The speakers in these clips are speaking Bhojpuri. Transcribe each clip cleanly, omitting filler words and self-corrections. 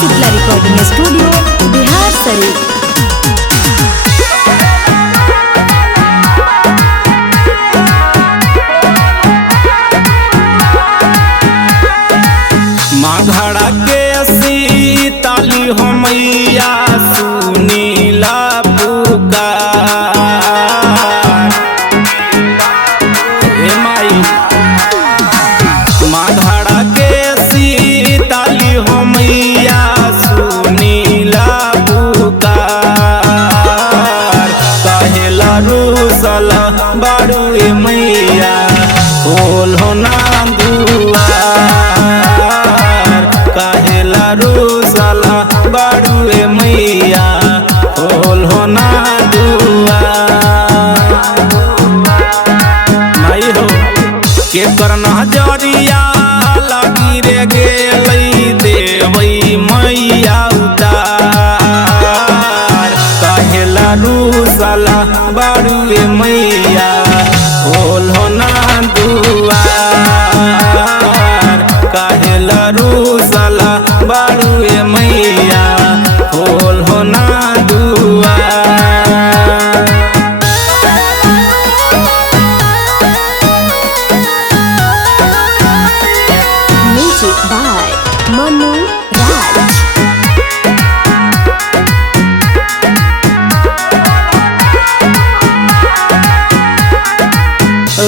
Shitala recording studio Bihar Sharif. माघड़ा के सीताली हो मैया सुनीला पुकार। हे माई माघड़ा के सीताली हो मैया सुनीला पुकार। कहेला रूसल बारू मैया खोल हो ना दुआर। कहेला रूसला बाड़ुए मैया खोल हो ना दुआर। माई हो के करना जरिया लगी रे गेलई देवई मैया उतार। कहेला रूसला बाड़ुए मैया खोल हो ना दुआर। कहेला रूसला बाड़ुए मैया खोल हो ना दुआर। म्यूजिक बाय मनु राज।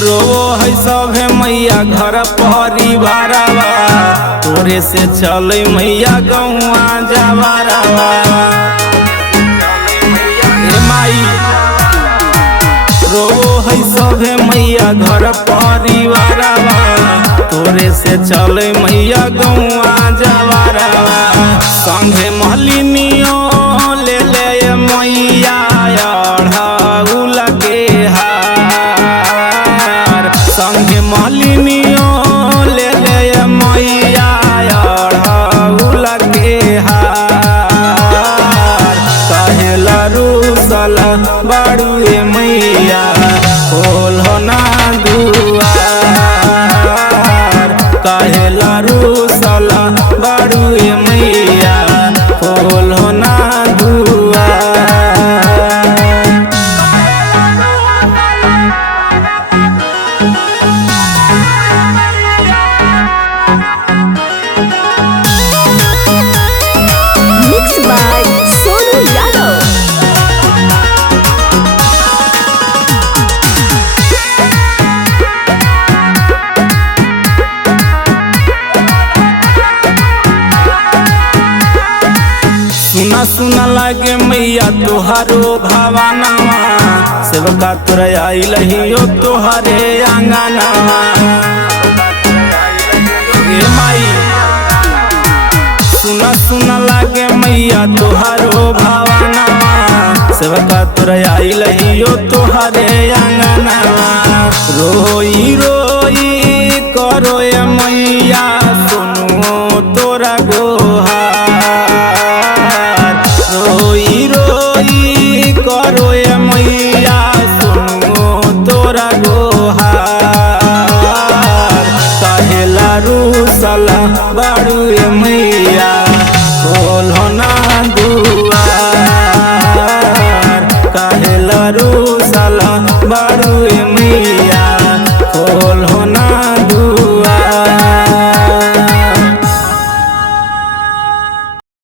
रो है सभे मैया घर परिवारवा तोरे से चले मैया गौआ जवारवा। हे माई रो है सभे मैया घर परिवारवा तोरे से चले मैया गौआ जवारवा। संगे महलिनियो ले ले मैया अढ़ाउल के हार। संगे महलिनियो ले ले मैया अढ़ाउल के हार। कहेला रूसला बाड़ुए मैया खोल हो ना दुआर। कहेला रूसला बाड़ुए मैया खोल हो ना दुआर। Mix by Sonu Yadav. सुना सुना लागे मैया तोहारो भावनावा। सेवका तोरा आइल हियो तोहरे आंगनवा। हे माई सुना सुना लागे मैया तोहारो भावनावा। सेवका तोरा आइल हियो तोहरे आंगनवा। रोई रोई करो ए मैया सुनो तोरा गोहार। रोई रोई करो ए मैया सुनो तोरा गोहार। कहेला रूसला बाड़ुए मैया खोल हो ना दुआर। कहेला रूसला बाड़ुए